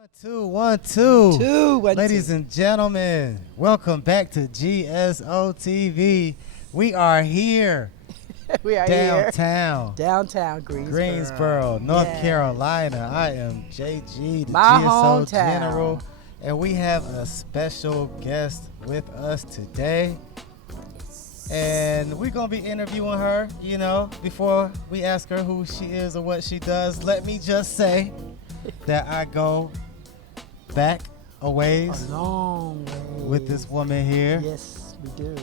One, two. One, Ladies two. and gentlemen, welcome back to GsoTv. We are here We are downtown, here. Downtown Greensboro, North Carolina. I am JG, the My GSO hometown. General, and we have a special guest with us today. And we're going to be interviewing her, before we ask her who she is or what she does. Let me just say that I go back a ways A long way. with this woman here. Yes, we do.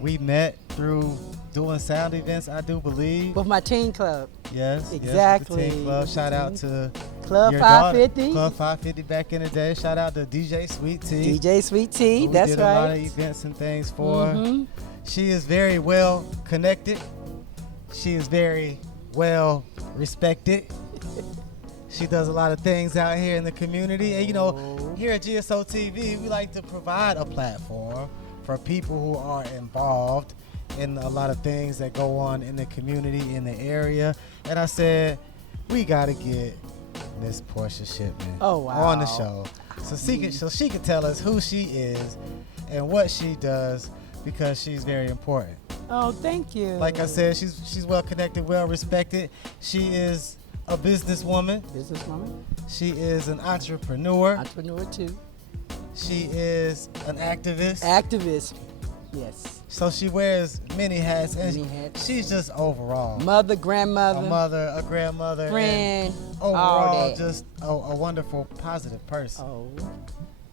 We met through doing sound events, I do believe. With my teen club. Yes, Exactly. Yes, with the Teen Club. Shout out to Club your 550. daughter, Club 550 back in the day. Shout out to DJ Sweet Tea. DJ Sweet Tea, who that's did right. a lot of events and things for. Mhm. She is very well connected. She is very well respected. She does a lot of things out here in the community. And here at GSO TV, we like to provide a platform for people who are involved in a lot of things that go on in the community, in the area. And I said, we got to get Miss Portia Shipman on the show so she can tell us who she is and what she does, because she's very important. Oh, thank you. Like I said, she's well connected, well respected. She is a businesswoman. Businesswoman. She is an entrepreneur. Entrepreneur too. She is an activist. Activist. Yes. So she wears many hats, and Many hats. she's just overall Mother, grandmother, a mother, a grandmother, friend, and all overall that. just a wonderful, positive person. Oh.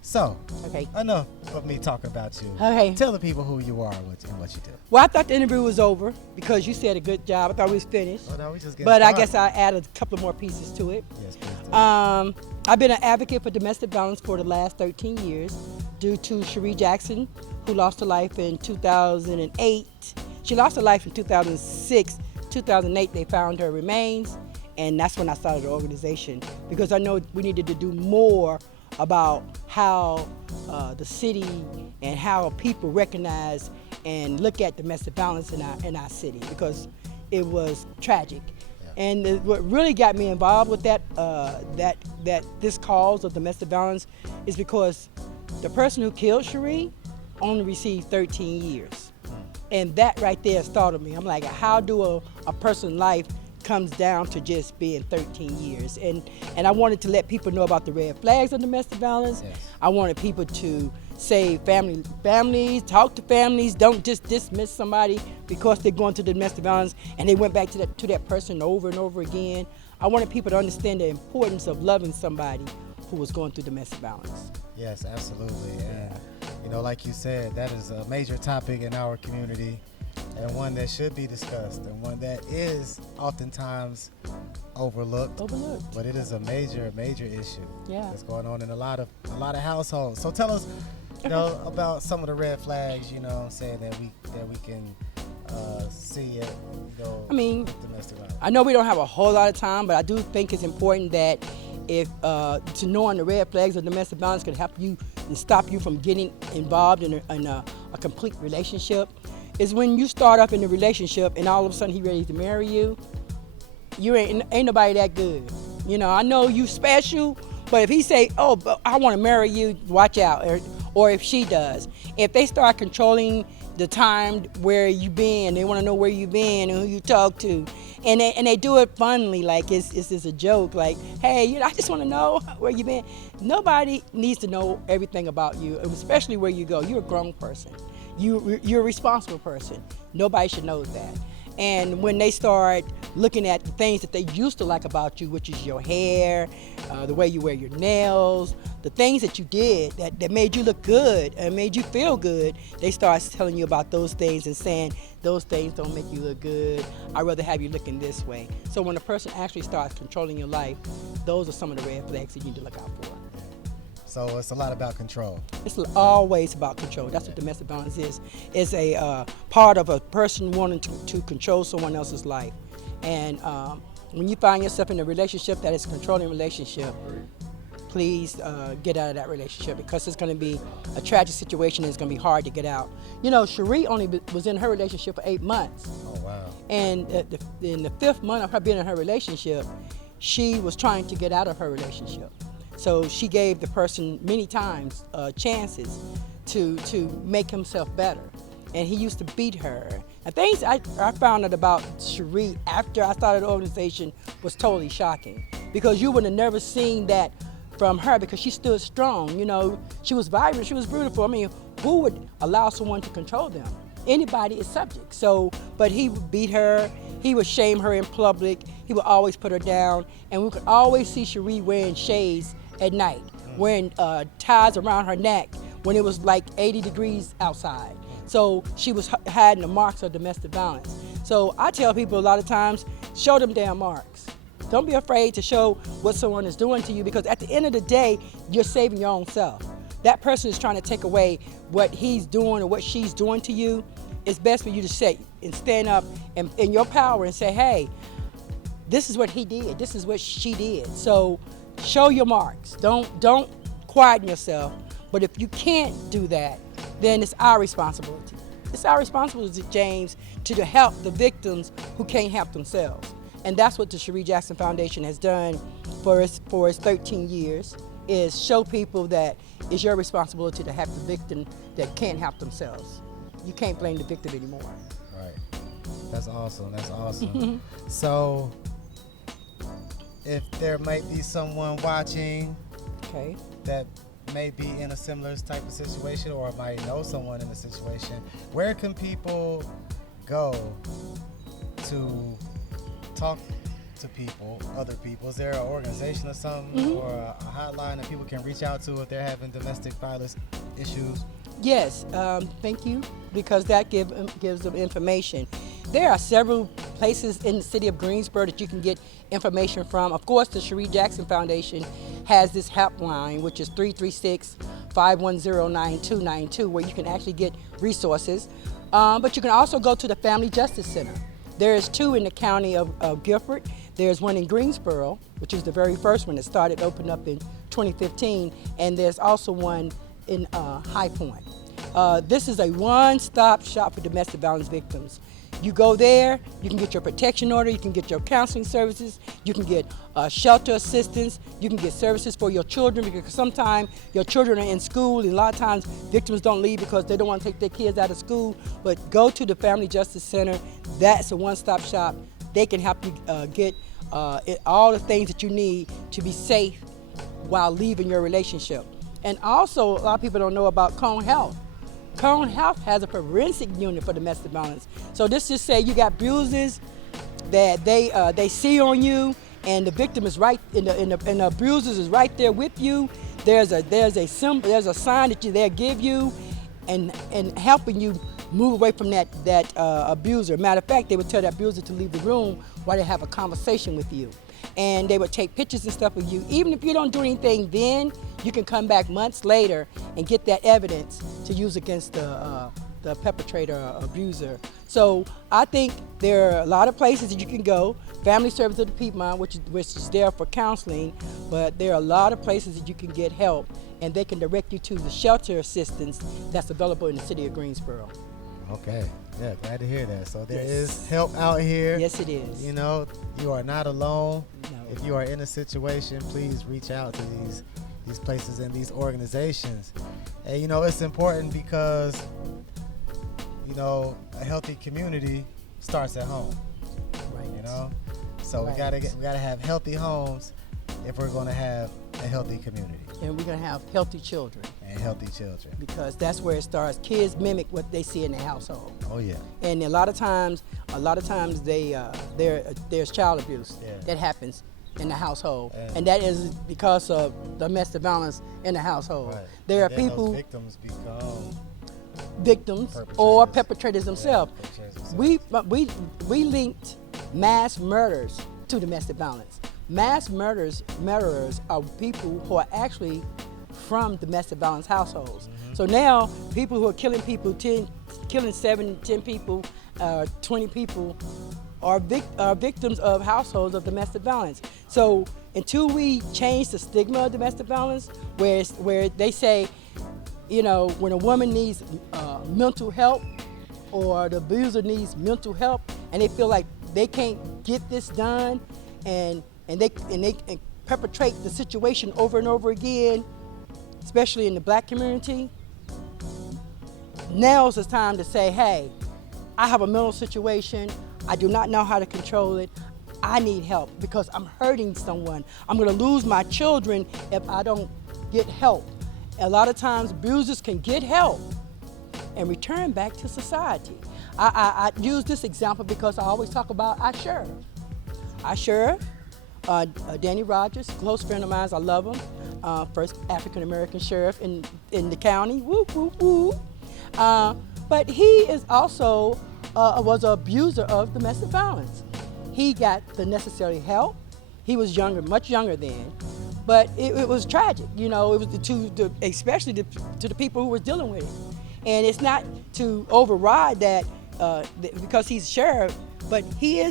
So Okay. enough of me talking about you. Okay. Tell the people who you are and what you do. Well, I thought the interview was over because you said a good job. I thought we was finished. Oh, no, we just getting But I started. guess I added a couple more pieces to it. Yes, please do. I've been an advocate for domestic violence for the last 13 years due to Cherie Jackson, who lost her life in 2008. She lost her life in 2006. 2008, they found her remains, and that's when I started the organization, because I know we needed to do more about how the city and how people recognize and look at domestic violence in our city, because it was tragic. And what really got me involved with that this cause of domestic violence is because the person who killed Cherie only received 13 years. And that right there startled me. I'm like, how do a person's life comes down to just being 13 years? And I wanted to let people know about the red flags of domestic violence. Yes. I wanted people to say families, talk to families, don't just dismiss somebody because they're going through domestic violence and they went back to that person over and over again. I wanted people to understand the importance of loving somebody who was going through domestic violence. Yes, absolutely. And like you said, that is a major topic in our community, and one that should be discussed, and one that is oftentimes overlooked. But it is a major issue that's going on in a lot of households. So tell us, about some of the red flags, saying that we can see it. I mean, domestic violence. I know we don't have a whole lot of time, but I do think it's important that if to knowing the red flags of domestic violence could help you and stop you from getting involved in a complete relationship, is when you start up in a relationship and all of a sudden he ready to marry you. You ain't nobody that good. I know you special, but if he say, "Oh, but I want to marry you," watch out. Or if she does, if they start controlling the time where you been, they want to know where you been and who you talk to, and they do it funnily, like it's just a joke, like, hey, I just want to know where you been. Nobody needs to know everything about you, especially where you go. You're a grown person. You're a responsible person. Nobody should know that. And when they start looking at the things that they used to like about you, which is your hair, the way you wear your nails, the things that you did that made you look good and made you feel good, they start telling you about those things and saying, those things don't make you look good. I'd rather have you looking this way. So when a person actually starts controlling your life, those are some of the red flags that you need to look out for. So it's a lot about control. It's always about control. That's what domestic violence is. It's a part of a person wanting to control someone else's life. And when you find yourself in a relationship that is a controlling relationship, please get out of that relationship, because it's going to be a tragic situation and it's going to be hard to get out. Cherie only was in her relationship for 8 months. Oh, wow. And in the 5th month of her being in her relationship, she was trying to get out of her relationship. So she gave the person many times chances to make himself better. And he used to beat her. And things I found out about Cherie after I started the organization was totally shocking, because you would have never seen that from her, because she stood strong. You know, she was vibrant, she was beautiful. I mean, who would allow someone to control them? Anybody is subject. So, but he would beat her, he would shame her in public, he would always put her down, and we could always see Cherie wearing shades at night, wearing ties around her neck when it was like 80 degrees outside. So she was hiding the marks of domestic violence. So I tell people a lot of times, show them damn marks. Don't be afraid to show what someone is doing to you, because at the end of the day, you're saving your own self. That person is trying to take away what he's doing or what she's doing to you. It's best for you to say and stand up and in your power and say, hey, this is what he did, this is what she did. So show your marks. Don't quieten yourself. But if you can't do that, then it's our responsibility. It's our responsibility, James, to help the victims who can't help themselves. And that's what the Cherie Jackson Foundation has done for its 13 years, is show people that it's your responsibility to help the victim that can't help themselves. You can't blame the victim anymore. Right. That's awesome. That's awesome. So, if there might be someone watching that may be in a similar type of situation, or might know someone in a situation, where can people go to talk to people, other people? Is there an organization or something, or a hotline that people can reach out to if they're having domestic violence issues? Yes, thank you, because that gives them information. There are several places in the city of Greensboro that you can get information from. Of course, the Cherie Jackson Foundation has this helpline, which is 336-510-9292, where you can actually get resources. But you can also go to the Family Justice Center. There's two in the county of Guilford. There's one in Greensboro, which is the very first one that started, opened up in 2015, and there's also one in High Point. This is a one-stop shop for domestic violence victims. You go there, you can get your protection order, you can get your counseling services, you can get shelter assistance, you can get services for your children, because sometimes your children are in school, and a lot of times victims don't leave because they don't want to take their kids out of school. But go to the Family Justice Center. That's a one-stop shop. They can help you get all the things that you need to be safe while leaving your relationship. And also, a lot of people don't know about Cone Health. Cone Health has a forensic unit for domestic violence. So this just say you got bruises that they see on you, and the victim is right, and the bruises is right there with you. There's a sign that they give you, and helping you move away from that abuser. Matter of fact, they would tell that abuser to leave the room while they have a conversation with you. And they would take pictures and stuff of you. Even if you don't do anything then, you can come back months later and get that evidence to use against the perpetrator or abuser. So I think there are a lot of places that you can go. Family Service of the Piedmont, which is there for counseling, but there are a lot of places that you can get help, and they can direct you to the shelter assistance that's available in the city of Greensboro. Okay, yeah, glad to hear that. So there is help out here. Yes, it is. You know, you are not alone. No. If you are in a situation, please reach out to these places and these organizations. And you know, it's important because, you know, a healthy community starts at home. Right. You know, so we gotta have healthy homes if we're going to have a healthy community. And we're going to have healthy children. And healthy children. Because that's where it starts. Kids mimic what they see in their household. Oh yeah. And a lot of times there's child abuse that happens in the household, and that is because of domestic violence in the household. Right. There are then people those victims become victims or perpetrators themselves. We linked mass murders to domestic violence. Mass murderers are people who are actually from domestic violence households. So now people who are killing people, killing 7, 10 people, 20 people, are victims of households of domestic violence. So until we change the stigma of domestic violence, where they say, you know, when a woman needs mental help, or the abuser needs mental help, and they feel like they can't get this done, and perpetrate the situation over and over again, especially in the black community, now is the time to say, hey, I have a mental situation. I do not know how to control it. I need help because I'm hurting someone. I'm going to lose my children if I don't get help. A lot of times abusers can get help and return back to society. I use this example because I always talk about our sheriff. Our sheriff, Danny Rogers, close friend of mine, I love him. First African-American sheriff in the county, woo, woo, woo. But he is also was an abuser of domestic violence. He got the necessary help. He was younger, much younger then, but it was tragic. You know, it was especially to the people who were dealing with it. And it's not to override that because he's sheriff, but he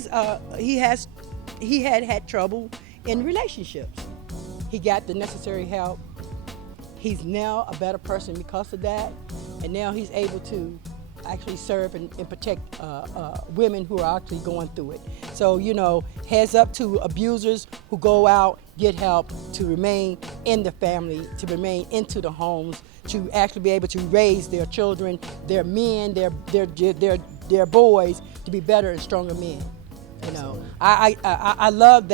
had trouble in relationships. He got the necessary help. He's now a better person because of that, and now he's able to actually serve and protect women who are actually going through it. So, you know, heads up to abusers who go out, get help to remain in the family, to remain into the homes, to actually be able to raise their children, their men, their boys to be better and stronger men. You know, I love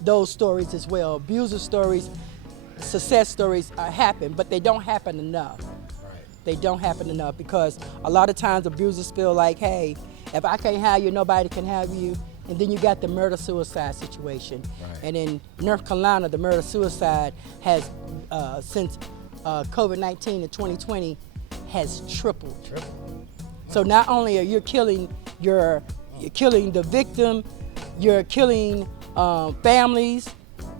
those stories as well. Abuser stories, success stories happen, but they don't happen enough. They don't happen enough because a lot of times abusers feel like, hey, if I can't have you, nobody can have you. And then you got the murder-suicide situation. Right. And in North Carolina, the murder-suicide has, since COVID-19 in 2020, has tripled. So not only are you killing you're killing the victim, you're killing families,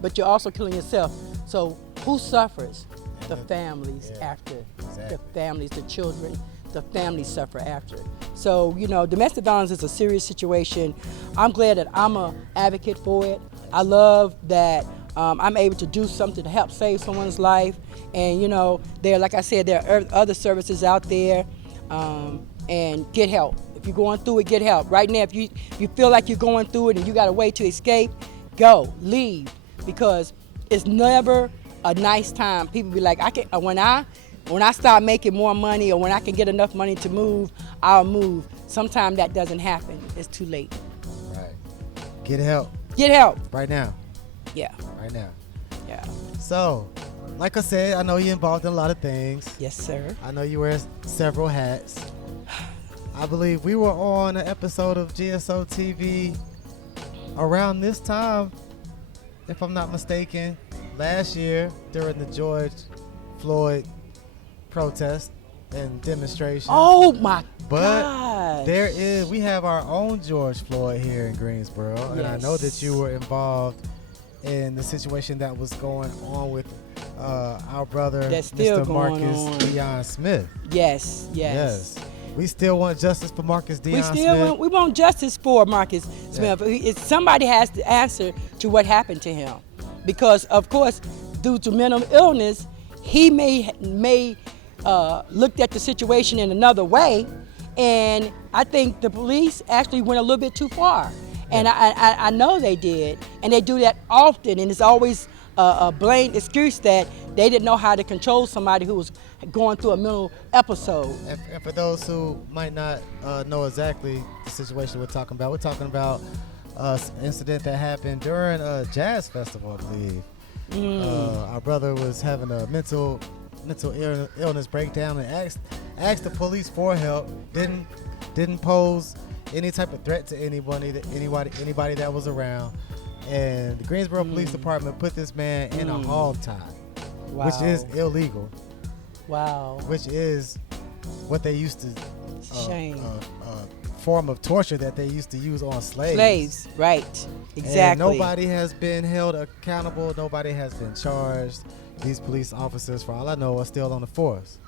but you're also killing yourself. So who suffers? The families after. Exactly. The families, the children, the families suffer after. So, you know, domestic violence is a serious situation. I'm glad that I'm an advocate for it. I love that I'm able to do something to help save someone's life. And, you know, like I said, there are other services out there, and get help. If you're going through it, get help. Right now, if you feel like you're going through it and you got a way to escape, go, leave, because it's never a nice time. People be like, when I start making more money or when I can get enough money to move, I'll move. Sometimes that doesn't happen. It's too late. Right. Get help. Get help. Right now. Yeah. Right now. Yeah. So, like I said, I know you're involved in a lot of things. Yes, sir. I know you wear several hats. I believe we were on an episode of GsoTv around this time, if I'm not mistaken, last year during the George Floyd protest and demonstration. Oh my God! But we have our own George Floyd here in Greensboro, yes. And I know that you were involved in the situation that was going on with our brother, Mr. Marcus Dion Smith. Yes. We still want justice for Marcus Dion Smith. We want justice for Marcus Smith. Somebody has to answer to what happened to him, because of course, due to mental illness, he may looked at the situation in another way, and I think the police actually went a little bit too far, and I know they did, and they do that often, and it's always a blame excuse that they didn't know how to control somebody who was going through a mental episode. And for those who might not know exactly the situation we're talking about an incident that happened during a jazz festival, I believe. Our brother was having a mental illness breakdown and asked the police for help. Didn't pose any type of threat to anybody that was around. And the Greensboro Police Department put this man in a hog tie, which is illegal. Wow. Which is what they used to shame. Form of torture that they used to use on slaves. Slaves, right. Exactly. And nobody has been held accountable. Nobody has been charged. These police officers, for all I know, are still on the force.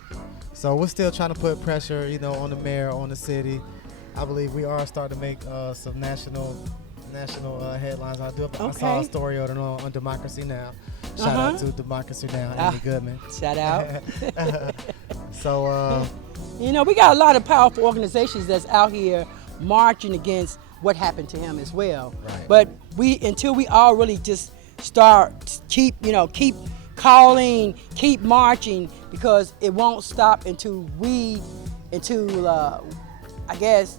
So we're still trying to put pressure, on the mayor, on the city. I believe we are starting to make some national headlines. I saw a story on Democracy Now. Shout out to Democracy Now, Andy Goodman. Shout out. So, we got a lot of powerful organizations that's out here marching against what happened to him as well. Right. But until we all really just keep calling, keep marching, because it won't stop until I guess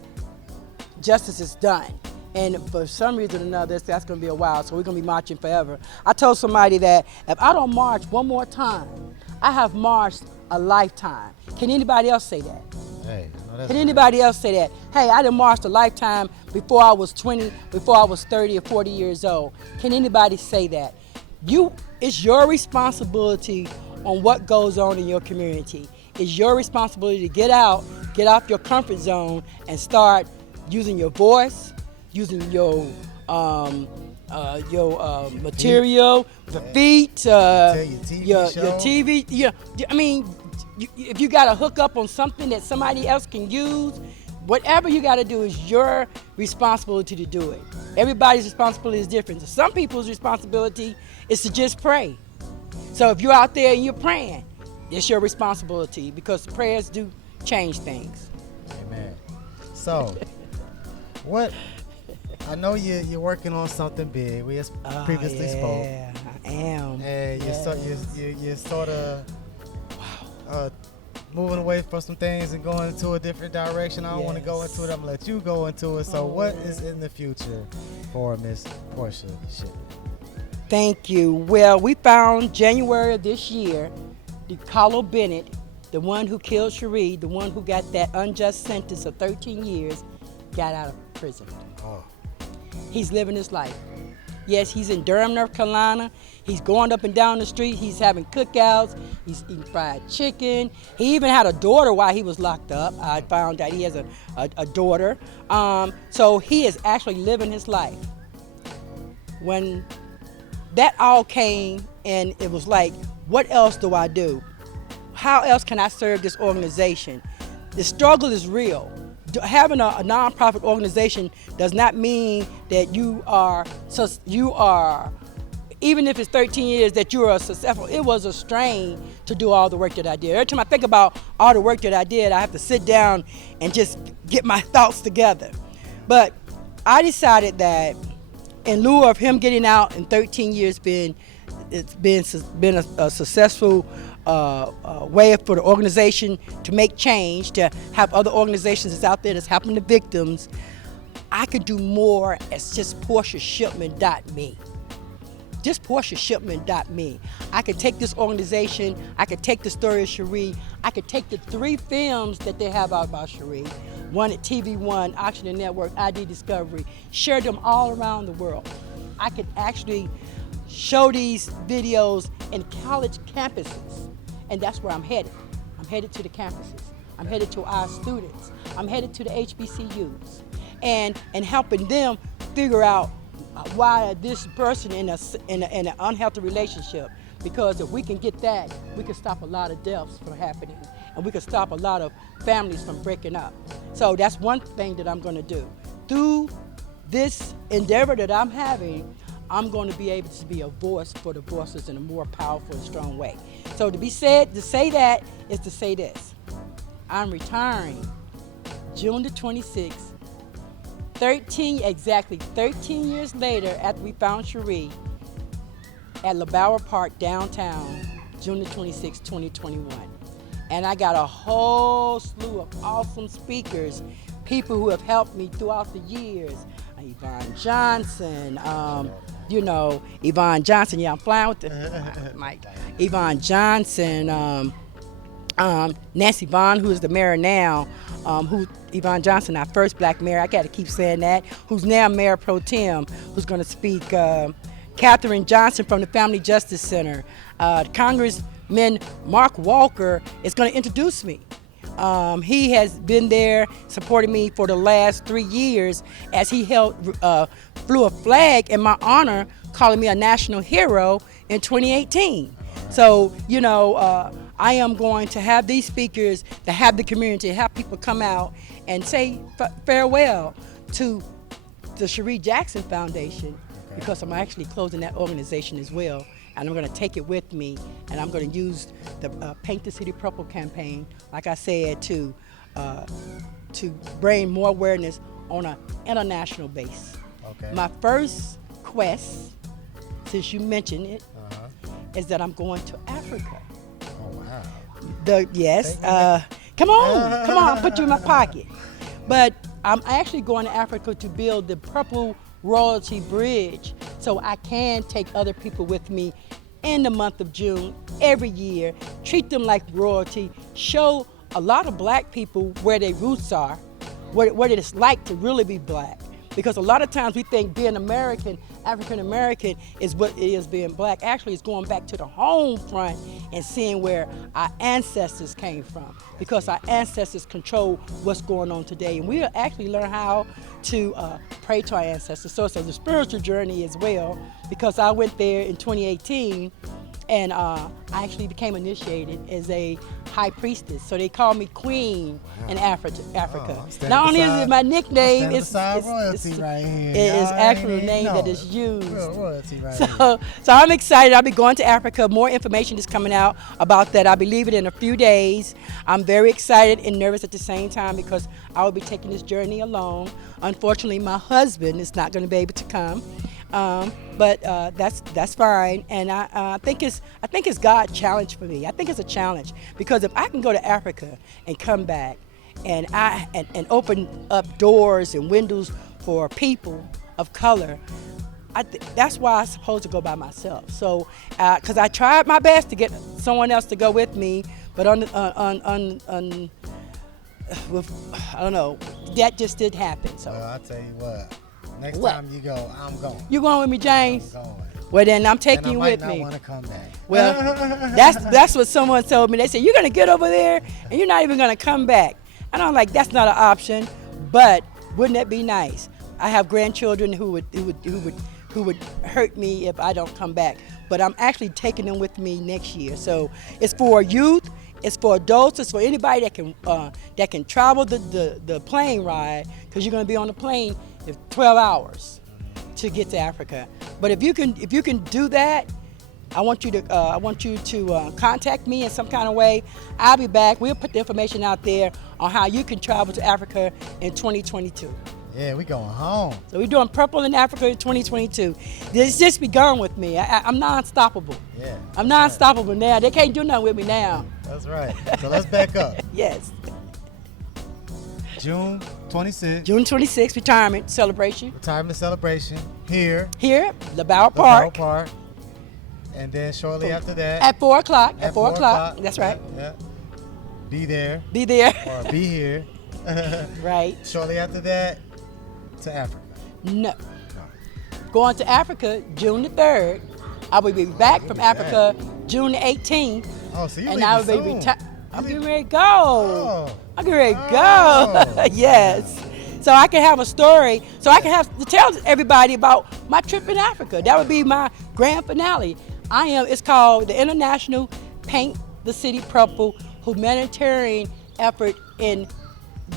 justice is done. And for some reason or another, that's going to be a while, so we're going to be marching forever. I told somebody that if I don't march one more time, I have marched a lifetime. Can anybody else say that? Hey, Can anybody else say that? Hey, I done marched a lifetime before I was 20, before I was 30 or 40 years old. Can anybody say that? It's your responsibility on what goes on in your community. It's your responsibility to get off your comfort zone and start using your voice, using your material, the feet, your TV. Yeah, I mean, if you got to hook up on something that somebody else can use, whatever you got to do is your responsibility to do it. Everybody's responsibility is different. So some people's responsibility is to just pray. So if you're out there and you're praying, it's your responsibility, because prayers do change things. Amen. So, I know you're working on something big. We just previously spoke. Yeah, I am. And you're sort of moving away from some things and going into a different direction. I don't want to go into it. I'm going to let you go into it. So what is in the future for Miss Portia Shipman? Thank you. Well, we found January of this year, Carlo Bennett, the one who killed Cherie, the one who got that unjust sentence of 13 years, got out of prison. Oh. He's living his life. Yes, he's in Durham, North Carolina. He's going up and down the street. He's having cookouts. He's eating fried chicken. He even had a daughter while he was locked up. I found out he has a daughter. So he is actually living his life. When that all came, and it was like, what else do I do? How else can I serve this organization? The struggle is real. Having a nonprofit organization does not mean that you are, even if it's 13 years, that you are successful. It was a strain to do all the work that I did. Every time I think about all the work that I did, I have to sit down and just get my thoughts together. But I decided that in lieu of him getting out in 13 years, it's been a successful way for the organization to make change, to have other organizations that's out there that's helping the victims. I could do more as just PortiaShipman.me. Just PortiaShipman.me. I could take this organization, I could take the story of Cherie, I could take the 3 films that they have out about Cherie, one at TV1, Oxygen Network, ID Discovery, share them all around the world. I could actually show these videos in college campuses, and that's where I'm headed. I'm headed to the campuses. I'm headed to our students. I'm headed to the HBCUs, and helping them figure out why this person in an unhealthy relationship. Because if we can get that, we can stop a lot of deaths from happening, and we can stop a lot of families from breaking up. So that's one thing that I'm going to do. Through this endeavor that I'm having, I'm going to be able to be a voice for the voiceless in a more powerful and strong way. So to say that is to say this. I'm retiring June the 26th, exactly 13 years later after we found Cherie at LeBauer Park downtown, June the 26th, 2021. And I got a whole slew of awesome speakers, people who have helped me throughout the years. Yvonne Johnson, Yvonne Johnson, yeah, I'm flying with the mic. Yvonne Johnson, Nancy Vaughn, who is the mayor now, Yvonne Johnson, our first black mayor, I got to keep saying that, who's now Mayor Pro Tem, who's going to speak, Katherine Johnson from the Family Justice Center, Congressman Mark Walker is going to introduce me. He has been there supporting me for the last 3 years as he flew a flag in my honor, calling me a national hero in 2018. So, I am going to have these speakers to have the community, have people come out and say farewell to the Cherie Jackson Foundation, because I'm actually closing that organization as well. And I'm going to take it with me, and I'm going to use the Paint the City Purple campaign, like I said, to bring more awareness on an international base. Okay. My first quest since you mentioned it, is that I'm going to Africa. Oh, wow. Yes. Come on, put you in my pocket. But I'm actually going to Africa to build the Purple Royalty Bridge so I can take other people with me in the month of June every year, treat them like royalty, show a lot of black people where their roots are, what it is like to really be black. Because a lot of times we think being American, African American, is what it is being black. Actually, it's going back to the home front and seeing where our ancestors came from. Because our ancestors control what's going on today. And we'll actually learn how to pray to our ancestors. So it's a spiritual journey as well. Because I went there in 2018 and I actually became initiated as a high priestess. So they call me Queen in Africa. Not only is it my nickname, it's royalty right here. It is actual name that is used. Real royalty right So I'm excited. I'll be going to Africa. More information is coming out about that. I'll be leaving in a few days. I'm very excited and nervous at the same time because I will be taking this journey alone. Unfortunately, my husband is not going to be able to come. But that's fine, and I think it's God's challenge for me. I think it's a challenge because if I can go to Africa and come back, and open up doors and windows for people of color, that's why I'm supposed to go by myself. So, because I tried my best to get someone else to go with me, but with, I don't know, that just didn't happen. So well, I'll tell you what. Next time you go, I'm going. You going with me, James? I'm going. Well, then I'm taking you with me. I might not want to come back. Well, that's what someone told me. They said, you're going to get over there and you're not even going to come back. And I'm like, that's not an option, but wouldn't that be nice? I have grandchildren who would hurt me if I don't come back. But I'm actually taking them with me next year. So it's for youth, it's for adults, it's for anybody that can travel the plane ride, because you're going to be on the plane 12 hours to get to Africa. But if you can do that, I want you to contact me in some kind of way. I'll be back. We'll put the information out there on how you can travel to Africa in 2022. Yeah, we going home. So we're doing Purple in Africa in 2022. It's just begun with me. I'm non-stoppable. Yeah. I'm non-stoppable now. They can't do nothing with me now. That's right. So let's back up. Yes. June 26th. June 26th, retirement celebration. Retirement celebration here. Here, LaBelle Park. Park. And then shortly after that. At 4 o'clock. At 4 o'clock. That's right. Yeah. Be there. Be there. Or be here. Right. Shortly after that, to Africa. No. Going to Africa June the 3rd. I will be back from Africa June the 18th. Oh, so you and leaving I will be soon. I'm getting ready to go. I'm getting ready to go. Yes. So I can have a story. So I can have to tell everybody about my trip in Africa. That would be my grand finale. It's called the International Paint the City Purple Humanitarian Effort in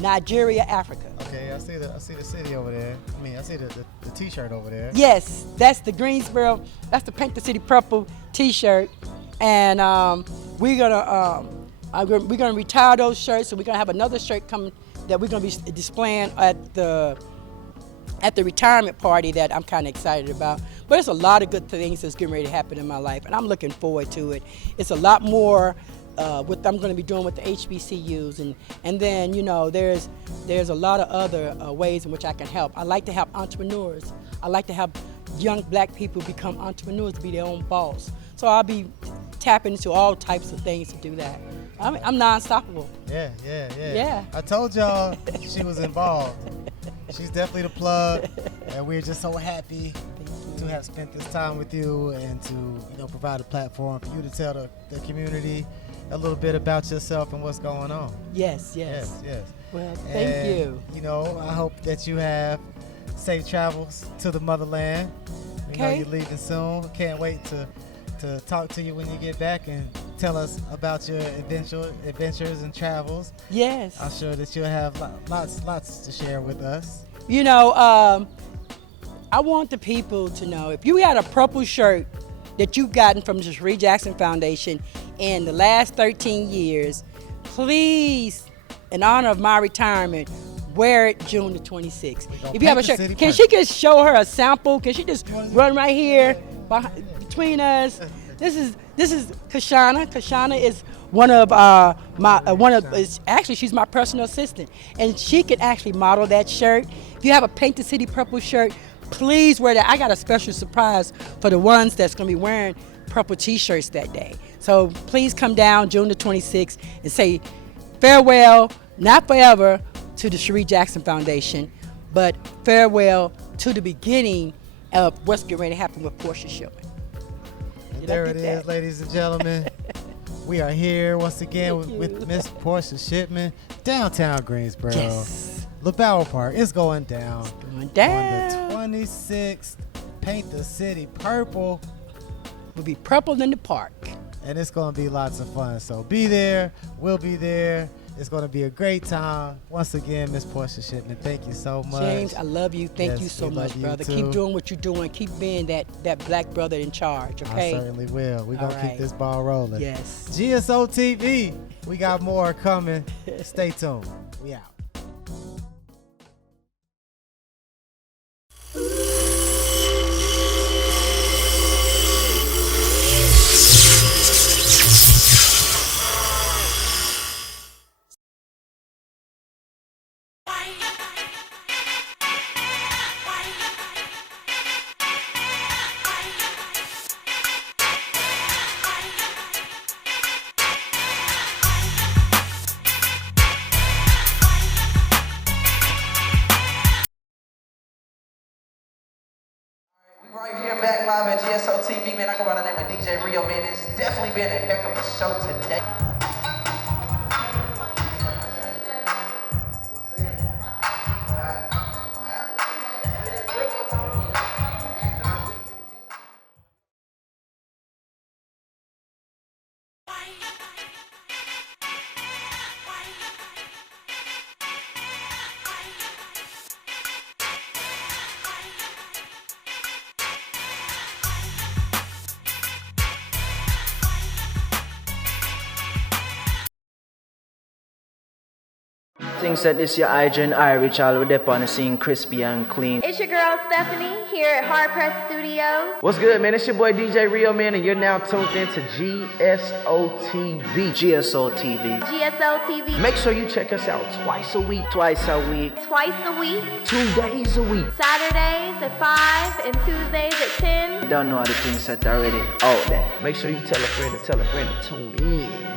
Nigeria, Africa. Okay, I see the city over there. I see the T-shirt over there. Yes, that's the Greensboro. That's the Paint the City Purple T-shirt, and we're gonna retire those shirts. So we're gonna have another shirt coming that we're gonna be displaying at the retirement party that I'm kind of excited about. But there's a lot of good things that's getting ready to happen in my life, and I'm looking forward to it. It's a lot more. What I'm going to be doing with the HBCUs, and then there's a lot of other ways in which I can help. I like to help entrepreneurs. I like to help young black people become entrepreneurs, to be their own boss. So I'll be tapping into all types of things to do that. I'm non-stoppable. Yeah. I told y'all she was involved. She's definitely the plug, and we're just so happy to have spent this time with you and to provide a platform for you to tell the community a little bit about yourself and what's going on. Yes. Well, thank you. I hope that you have safe travels to the motherland. We know you're leaving soon. Can't wait to talk to you when you get back and tell us about your adventures and travels. Yes. I'm sure that you'll have lots to share with us. I want the people to know, if you had a purple shirt that you've gotten from the GsoTv Jackson Foundation in the last 13 years, please, in honor of my retirement, wear it June the 26th. gonna If you have a paint the shirt, city can she just show her a sample? Can she just run right here between us? This is Kashana. Kashana is one of actually she's my personal assistant, and she can actually model that shirt. If you have a Paint the City Purple shirt, please wear that. I got a special surprise for the ones that's gonna be wearing purple t-shirts that day. So please come down June the 26th and say farewell, not forever, to the Cherie Jackson Foundation, but farewell to the beginning of what's getting ready to happen with Portia Shipman. There it is, ladies and gentlemen. We are here once again with Miss Portia Shipman, downtown Greensboro. Yes. LaBelle Park. It's going down. It's going down. On the 26th, Paint the City Purple. Will be purple in the park. And it's going to be lots of fun. So be there. We'll be there. It's going to be a great time. Once again, Miss Portia Shipman, thank you so much. James, I love you. Thank you so much, brother. Keep doing what you're doing. Keep being that black brother in charge, okay? I certainly will. We're going to keep this ball rolling. Yes. GsoTv, we got more coming. Stay tuned. We out. Right here, back live at GsoTv, man. I go by the name of DJ Rio, man. It's definitely been a heck of a show today. Things that this your Adrian Irish, all with up on the scene crispy and clean. It's your girl Stephanie here at Hard Press Studios. What's good, man? It's your boy DJ Rio, man, and you're now tuned into GsoTv. GsoTv. GsoTv. Make sure you check us out twice a week. Twice a week. 2 days a week. Saturdays at 5 and Tuesdays at 10. You don't know how the things that are already out there. Make sure you tell a friend to tune in.